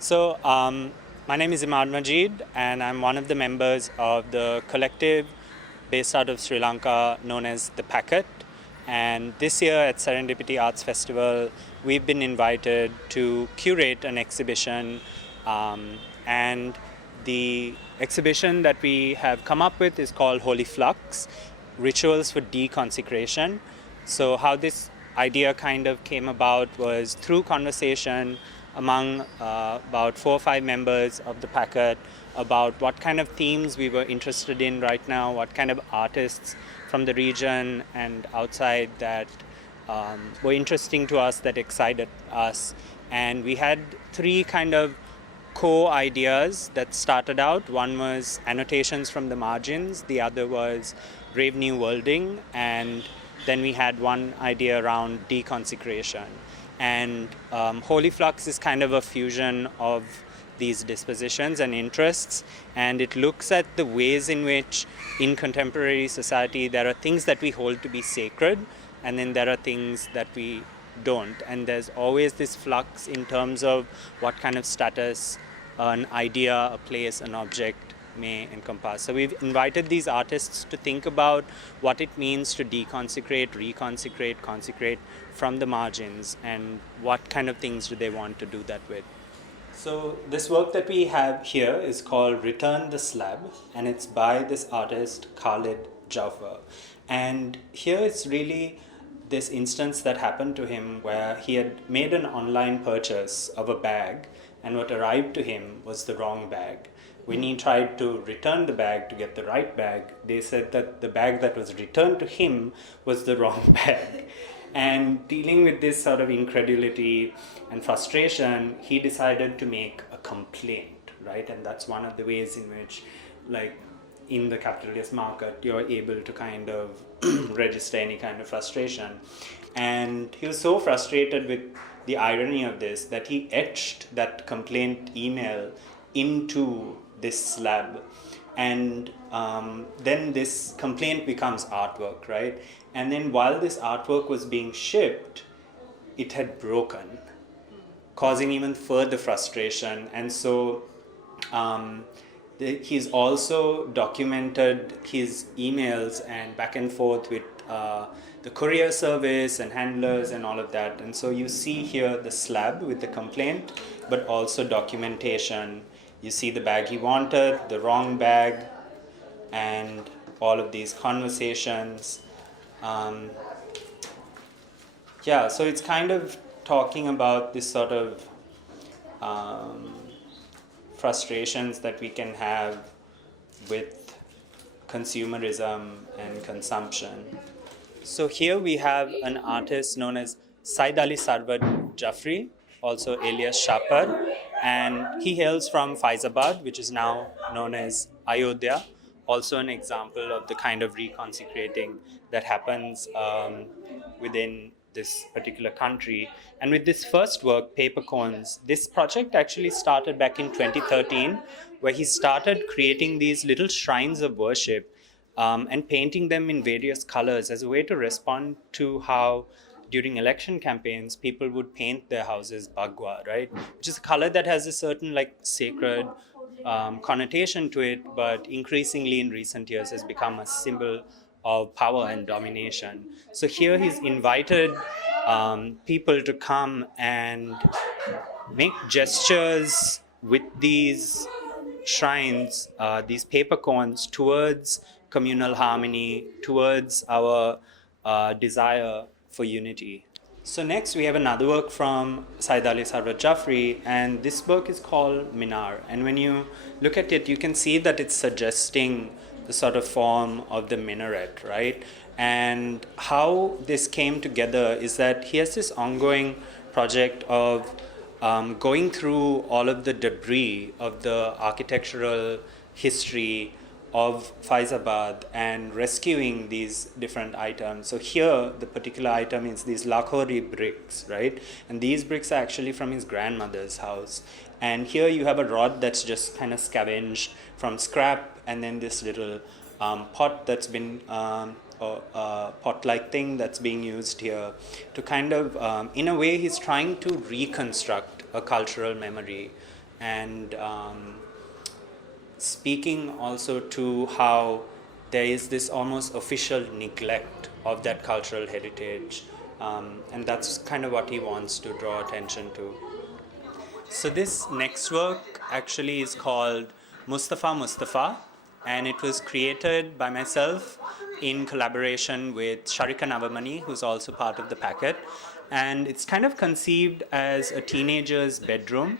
So, my name is Imad Majid, and I'm one of the members of the collective based out of Sri Lanka known as The Packet. And this year at Serendipity Arts Festival, we've been invited to curate an exhibition. And the exhibition that we have come up with is called Holy Flux Rituals for Deconsecration. So, how this idea kind of came about was through conversation among about 4 or 5 members of the packet about what kind of themes we were interested in right now, what kind of artists from the region and outside that were interesting to us, that excited us. And we had 3 kind of core ideas that started out. One was annotations from the margins, the other was brave new worlding, and then we had one idea around deconsecration. And Holy Flux is kind of a fusion of these dispositions and interests, and it looks at the ways in which in contemporary society there are things that we hold to be sacred, and then there are things that we don't. And there's always this flux in terms of what kind of status an idea, a place, an object may encompass. So we've invited these artists to think about what it means to deconsecrate, reconsecrate, consecrate from the margins, and what kind of things do they want to do that with. So this work that we have here is called Return the Slab, and it's by this artist Khalid Jaufer. And here it's really this instance that happened to him where he had made an online purchase of a bag, and what arrived to him was the wrong bag. When he tried to return the bag to get the right bag, they said that the bag that was returned to him was the wrong bag. And dealing with this sort of incredulity and frustration, he decided to make a complaint, right? And that's one of the ways in which, like, in the capitalist market, you're able to kind of register any kind of frustration. And he was so frustrated with the irony of this that he etched that complaint email into this slab. And then this complaint becomes artwork, right? And then while this artwork was being shipped, it had broken, causing even further frustration. And so he's also documented his emails and back and forth with the courier service and handlers and all of that. And so you see here the slab with the complaint, but also documentation. You see the bag he wanted, the wrong bag, and all of these conversations. So it's kind of talking about this sort of frustrations that we can have with consumerism and consumption. So here we have an artist known as Said Ali Sarwar Jafri, also alias Shapar, and he hails from Faizabad, which is now known as Ayodhya, also an example of the kind of reconsecrating that happens within this particular country. And with this first work, Paper Cones, this project actually started back in 2013, where he started creating these little shrines of worship and painting them in various colors as a way to respond to how during election campaigns people would paint their houses bagua, right? Which is a color that has a certain like sacred connotation to it, but increasingly in recent years has become a symbol of power and domination. So here he's invited people to come and make gestures with these shrines, these paper cones, towards communal harmony, towards our desire for unity. So next we have another work from Said Ali Sarwar Jafri, and this work is called Minar. And when you look at it, you can see that it's suggesting the sort of form of the minaret, right? And how this came together is that he has this ongoing project of going through all of the debris of the architectural history of Faizabad and rescuing these different items. So here, the particular item is these Lakhori bricks, right? And these bricks are actually from his grandmother's house. And here you have a rod that's just kind of scavenged from scrap, and then this little pot that's been, pot-like thing that's being used here to kind of, in a way, he's trying to reconstruct a cultural memory and speaking also to how there is this almost official neglect of that cultural heritage. And that's kind of what he wants to draw attention to. So this next work actually is called Mustafa Mustafa, and it was created by myself in collaboration with Sharika Navamani, who's also part of the packet. And it's kind of conceived as a teenager's bedroom.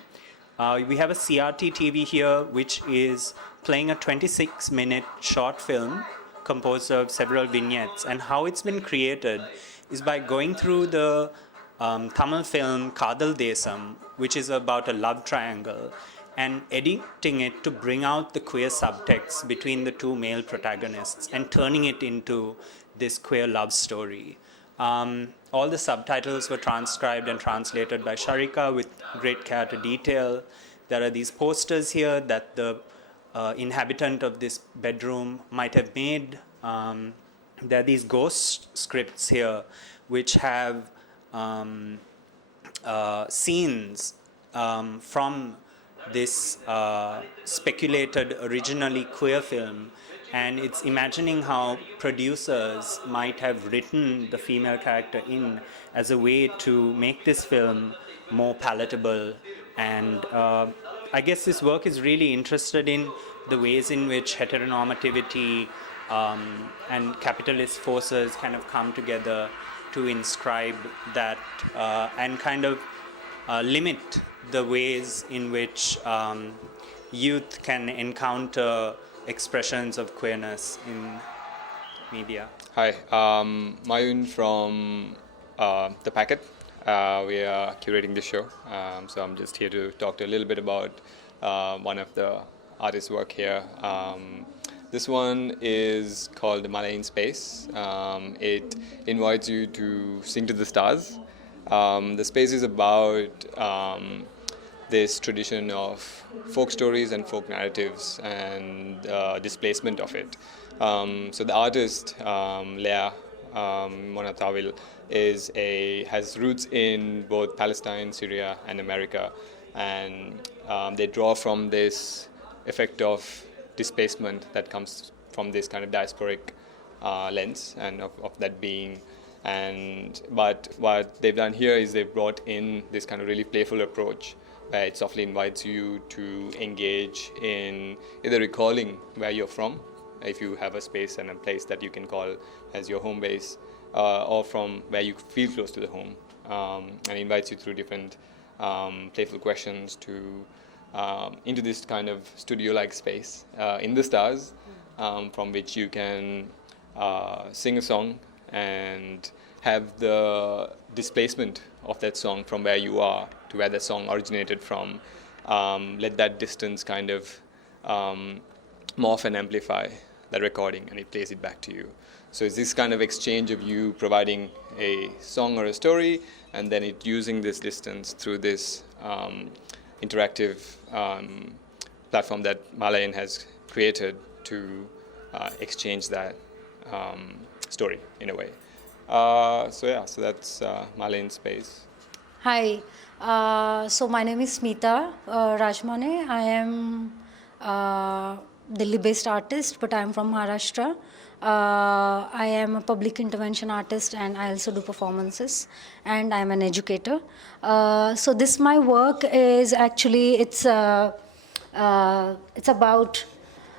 We have a CRT TV here, which is playing a 26-minute short film composed of several vignettes. And how it's been created is by going through the Tamil film Kadal Desam, which is about a love triangle, and editing it to bring out the queer subtext between the two male protagonists and turning it into this queer love story. All the subtitles were transcribed and translated by Sharika with great care to detail. There are these posters here that the inhabitant of this bedroom might have made. There are these ghost scripts here which have scenes from this speculated originally queer film, and it's imagining how producers might have written the female character in as a way to make this film more palatable. And I guess this work is really interested in the ways in which heteronormativity and capitalist forces kind of come together to inscribe that and kind of limit the ways in which youth can encounter expressions of queerness in media. Hi, Mayun from The Packet. We are curating this show, so I'm just here to talk to a little bit about one of the artists' work here. This one is called Malayan Space. It invites you to sing to the stars. The space is about this tradition of folk stories and folk narratives and displacement of it. So the artist, Leah Monatawil, has roots in both Palestine, Syria, and America, and they draw from this effect of displacement that comes from this kind of diasporic lens and of that being. But what they've done here is they've brought in this kind of really playful approach where it softly invites you to engage in either recalling where you're from, if you have a space and a place that you can call as your home base, or from where you feel close to the home, and invites you through different playful questions to into this kind of studio-like space in the stars, from which you can sing a song and have the displacement of that song from where you are to where that song originated from. Let that distance kind of morph and amplify the recording, and it plays it back to you. So it's this kind of exchange of you providing a song or a story, and then it using this distance through this interactive platform that Malayan has created to exchange that story in a way. So that's Malayan Space. Hi, so my name is Smita Rajmane. I am Delhi-based artist, but I am from Maharashtra. I am a public intervention artist, and I also do performances, and I am an educator. So this my work is actually it's about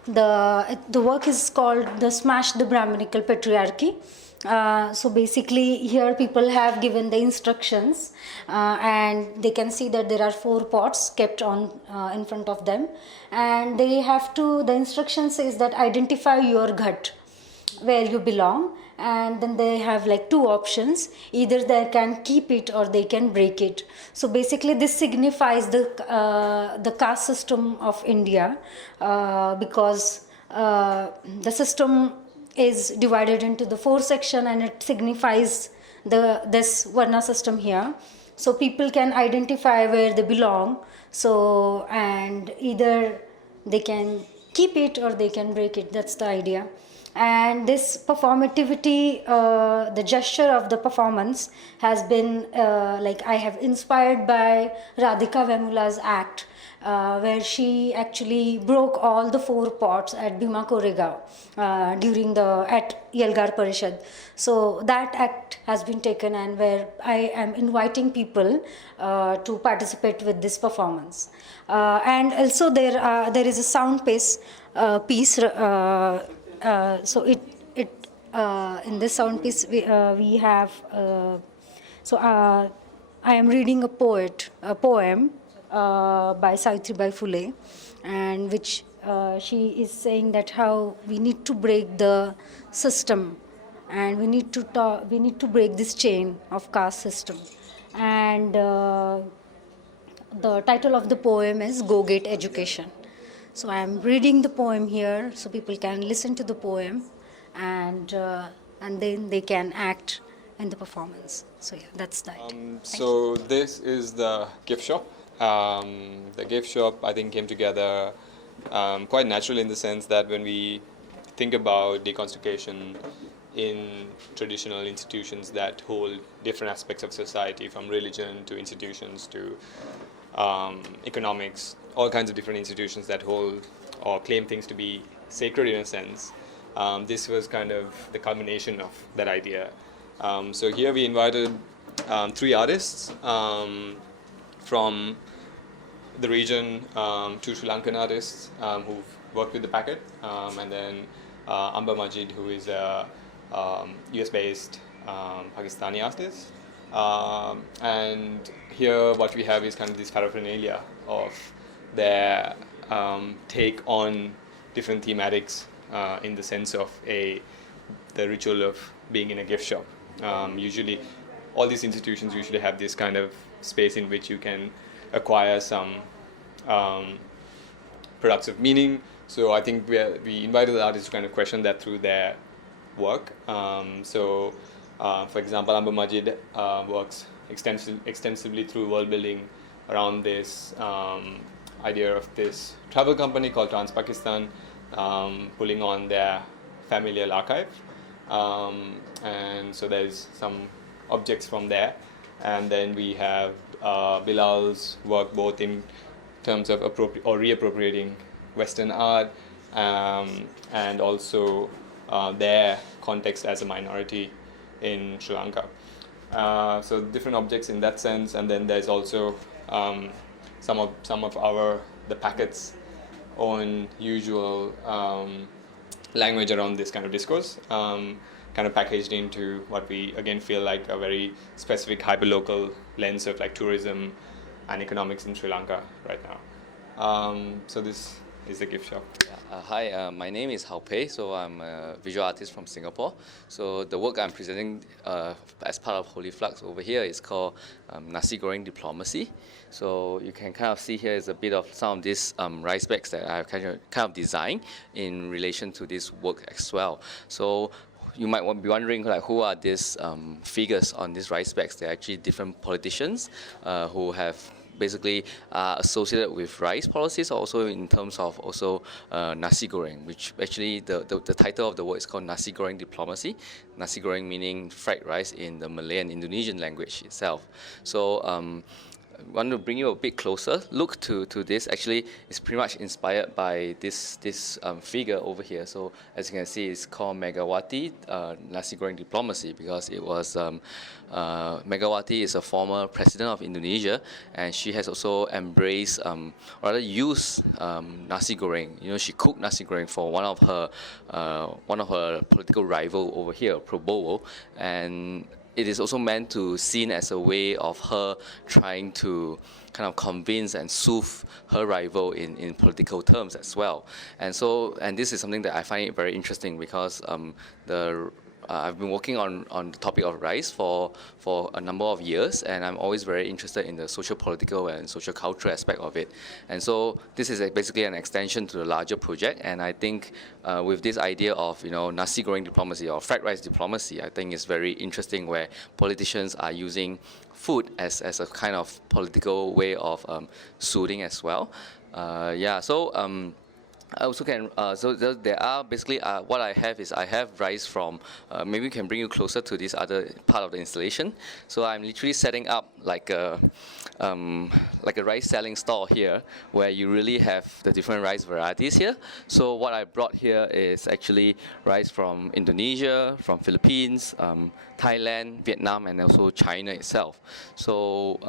the work is called the Smash the Brahminical Patriarchy. So basically here people have given the instructions, and they can see that there are 4 pots kept on in front of them, and they have to, the instruction says that identify your ghat, where you belong, and then they have like 2 options, either they can keep it or they can break it. So basically this signifies the caste system of India, because the system is divided into the 4 sections, and it signifies this Varna system here. So people can identify where they belong. So, and either they can keep it or they can break it. That's the idea. And this performativity, the gesture of the performance has been like I have inspired by Radhika Vemula's act, where she actually broke all the 4 pots at Bhima Koregaon at Yelgar Parishad. So that act has been taken, and where I am inviting people to participate with this performance. And also there is a sound piece. So in this sound piece we have I am reading a poem by Savitribai Phule, and which she is saying that how we need to break the system, and we need to break this chain of caste system. And the title of the poem is Go Get Education. So I am reading the poem here, so people can listen to the poem, and then they can act in the performance. So yeah, that's that. So this is the gift shop. The gift shop, I think, came together quite naturally in the sense that when we think about deconstruction in traditional institutions that hold different aspects of society, from religion to institutions to economics, all kinds of different institutions that hold or claim things to be sacred in a sense. This was kind of the culmination of that idea. So here we invited 3 artists from the region, 2 Sri Lankan artists who've worked with the packet, and then Amba Majid, who is a US-based Pakistani artist. And here what we have is kind of this paraphernalia of their take on different thematics in the sense of the ritual of being in a gift shop. Usually, all these institutions usually have this kind of space in which you can acquire some products of meaning. So I think we invited the artists to kind of question that through their work. For example, Amba Majid works extensively through world building around this idea of this travel company called Trans Pakistan, pulling on their familial archive. And so there's some objects from there. And then we have Bilal's work both in terms of reappropriating Western art and also their context as a minority in Sri Lanka. So different objects in that sense, and then there's also some of the packet's own usual language around this kind of discourse, kind of packaged into what we again feel like a very specific hyperlocal lens of like tourism and economics in Sri Lanka right now. So this is the gift shop. Hi, my name is Hao Pei, so I'm a visual artist from Singapore. So the work I'm presenting as part of Holy Flux over here is called Nasi Goreng Diplomacy. So you can kind of see here is a bit of some of these rice bags that I've kind of designed in relation to this work as well. So you might be wondering, like, who are these figures on these rice bags? They're actually different politicians who have basically associated with rice policies, also in terms of also nasi goreng, which actually the title of the work is called Nasi Goreng Diplomacy. Nasi goreng meaning fried rice in the Malay and Indonesian language itself. So I want to bring you a bit closer look to this. Actually, it's pretty much inspired by this figure over here. So as you can see, it's called Megawati Nasi Goreng Diplomacy, because it was Megawati is a former president of Indonesia, and she has also embraced or rather used nasi goreng. You know, she cooked nasi goreng for one of her political rival over here, Prabowo, and it is also meant to seen as a way of her trying to kind of convince and soothe her rival in political terms as well. And this is something that I find it very interesting, because I've been working on the topic of rice for a number of years, and I'm always very interested in the social political and social cultural aspect of it. And so this is basically an extension to the larger project, and I think with this idea of nasi goreng diplomacy or fried rice diplomacy, I think it's very interesting, where politicians are using food as a kind of political way of soothing as well. I also can, so there are basically, what I have is I have rice from, maybe we can bring you closer to this other part of the installation. So I'm literally setting up like a rice selling store here, where you really have the different rice varieties here. So what I brought here is actually rice from Indonesia, from Philippines, Thailand, Vietnam, and also China itself. So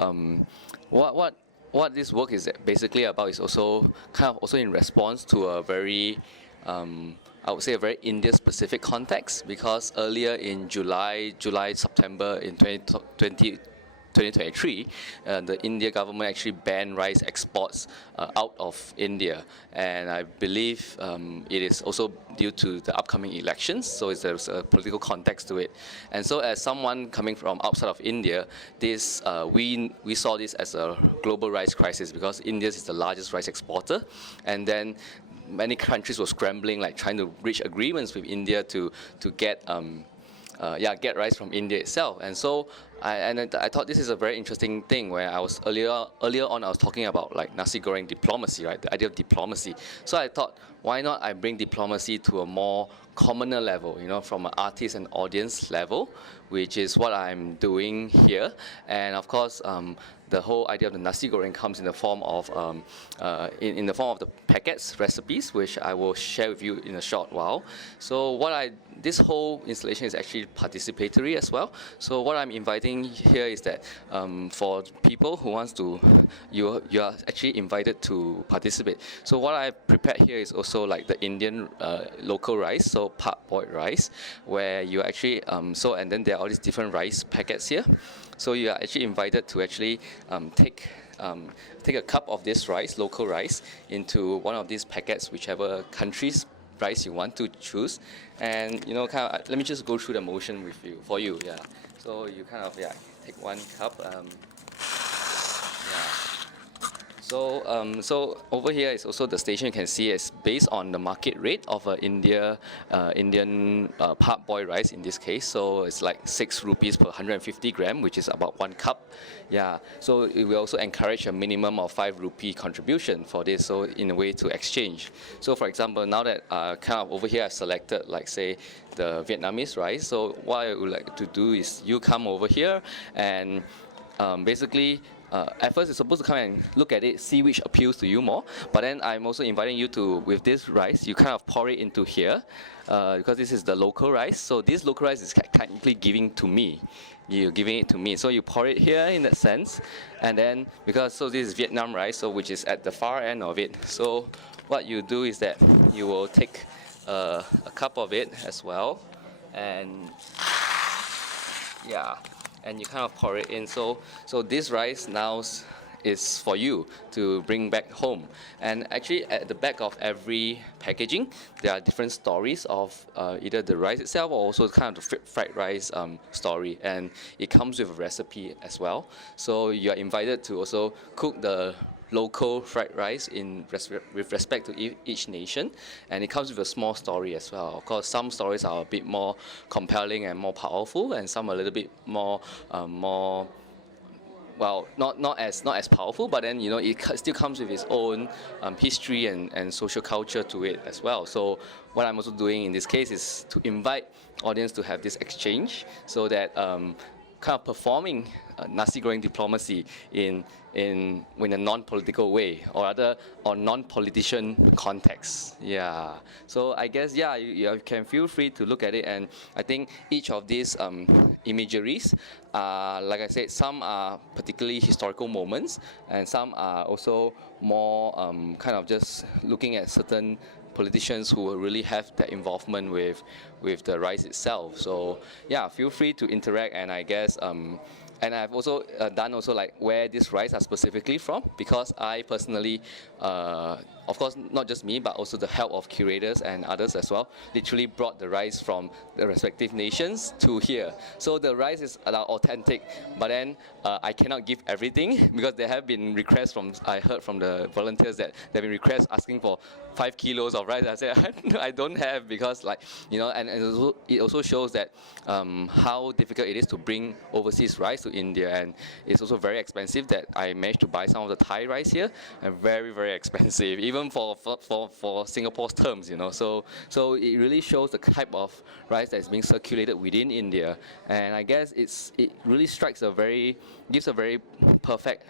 what this work is basically about is also kind of also in response to a very, I would say a very India-specific context, because earlier in September in 2023, the India government actually banned rice exports out of India, and I believe it is also due to the upcoming elections, so there's a political context to it. And so as someone coming from outside of India, this we saw this as a global rice crisis, because India is the largest rice exporter, and then many countries were scrambling, like trying to reach agreements with India to get get rice from India itself. And so I thought this is a very interesting thing, where I was earlier on I was talking about like nasi goreng diplomacy, right? The idea of diplomacy. So I thought, why not I bring diplomacy to a more commoner level, from an artist and audience level, which is what I'm doing here. And of course, the whole idea of the nasi goreng comes in the form of in the form of the packets recipes, which I will share with you in a short while. So this whole installation is actually participatory as well. So what I'm inviting here is that for people who wants to, you are actually invited to participate. So what I prepared here is also like the Indian local rice, so parboiled rice, where you actually and then there are all these different rice packets here. So you are actually invited to actually take a cup of this rice, local rice, into one of these packets, whichever country's rice you want to choose, and kind of, let me just go through the motion with you for you. Yeah. So you kind of take one cup. So over here is also the station. You can see it's based on the market rate of Indian parboiled rice in this case. So it's like 6 rupees per 150 gram, which is about 1 cup. Yeah. So we also encourage a minimum of 5 rupee contribution for this. So in a way to exchange. So for example, now that kind of over here I've selected, like say, the Vietnamese rice. So what I would like to do is you come over here and basically. At first, you're supposed to come and look at it, see which appeals to you more. But then I'm also inviting you to, with this rice, you kind of pour it into here, because this is the local rice. So this local rice is technically giving to me. You're giving it to me. So you pour it here in that sense. And then, this is Vietnam rice, so which is at the far end of it. So what you do is that you will take a cup of it as well. And and you kind of pour it in. So this rice now is for you to bring back home. And actually at the back of every packaging, there are different stories of either the rice itself or also kind of the fried rice story. And it comes with a recipe as well. So you are invited to also cook the local fried rice with respect to each nation, and it comes with a small story as well. Of course, some stories are a bit more compelling and more powerful, and some a little bit more not as powerful, but then it still comes with its own history and social culture to it as well. So what I'm also doing in this case is to invite audience to have this exchange, so that kind of performing nasi goreng diplomacy in a non-political way, or rather on non-politician context. Yeah. So I guess you can feel free to look at it, and I think each of these imageries, like I said, some are particularly historical moments, and some are also more kind of just looking at certain politicians who really have that involvement with the rice itself. So feel free to interact, and I guess and I've also done also like where these rice are specifically from, because I personally, of course not just me, but also the help of curators and others as well, literally brought the rice from the respective nations to here. So the rice is authentic, but then I cannot give everything, because there have been requests I heard from the volunteers that there have been requests asking for 5 kilos of rice. I said I don't have, because and it also shows that how difficult it is to bring overseas rice to to India, and it's also very expensive. That I managed to buy some of the Thai rice here, and very, very expensive, even for Singapore's terms, you know. So it really shows the type of rice that is being circulated within India, and I guess it really gives a very perfect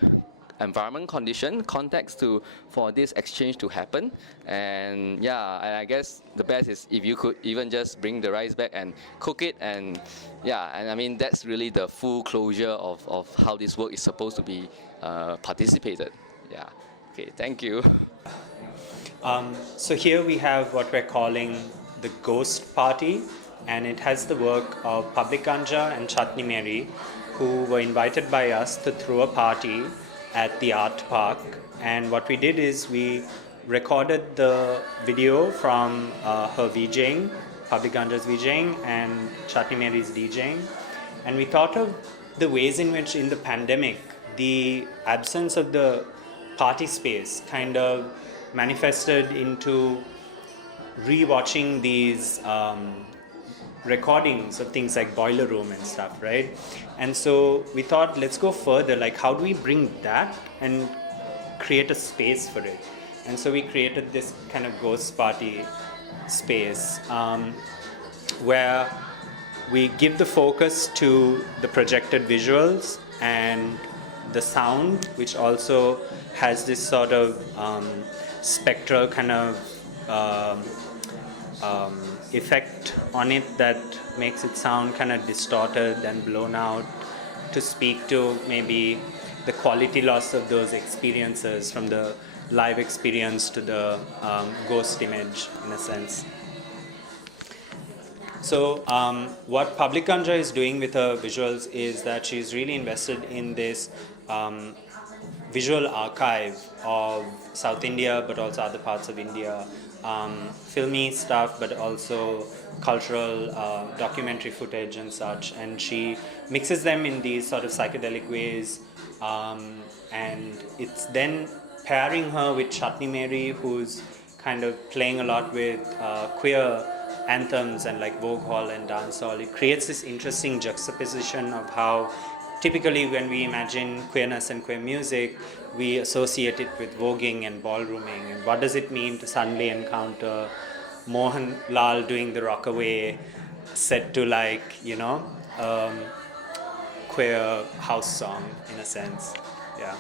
environment context for this exchange to happen. And yeah, and I guess the best is if you could even just bring the rice back and cook it, and yeah, and I mean that's really the full closure of how this work is supposed to be participated. Yeah. Okay, thank you. So here we have what we're calling the Ghost Party, and it has the work of Public Ganja and Chutney Mary, who were invited by us to throw a party at the art park. And what we did is we recorded the video from her VJing, Public Ganja's VJing, and Chutney Mary's DJing. And we thought of the ways in which in the pandemic, the absence of the party space kind of manifested into rewatching these recordings of things like Boiler Room and stuff, right? And so we thought, let's go further. Like, how do we bring that and create a space for it? And so we created this kind of ghost party space where we give the focus to the projected visuals and the sound, which also has this sort of spectral kind of effect on it that makes it sound kind of distorted and blown out, to speak to maybe the quality loss of those experiences from the live experience to the ghost image, in a sense. So what Public Ganja is doing with her visuals is that she's really invested in this visual archive of South India, but also other parts of India, filmy stuff, but also cultural documentary footage and such. And she mixes them in these sort of psychedelic ways, and it's then pairing her with Chutney Mary, who's kind of playing a lot with queer anthems and like Vogue Hall and dancehall. It creates this interesting juxtaposition of how typically when we imagine queerness and queer music, we associate it with voguing and ballrooming. And what does it mean to suddenly encounter Mohan Lal doing the Rockaway set to like, you know, queer house song in a sense. Yeah.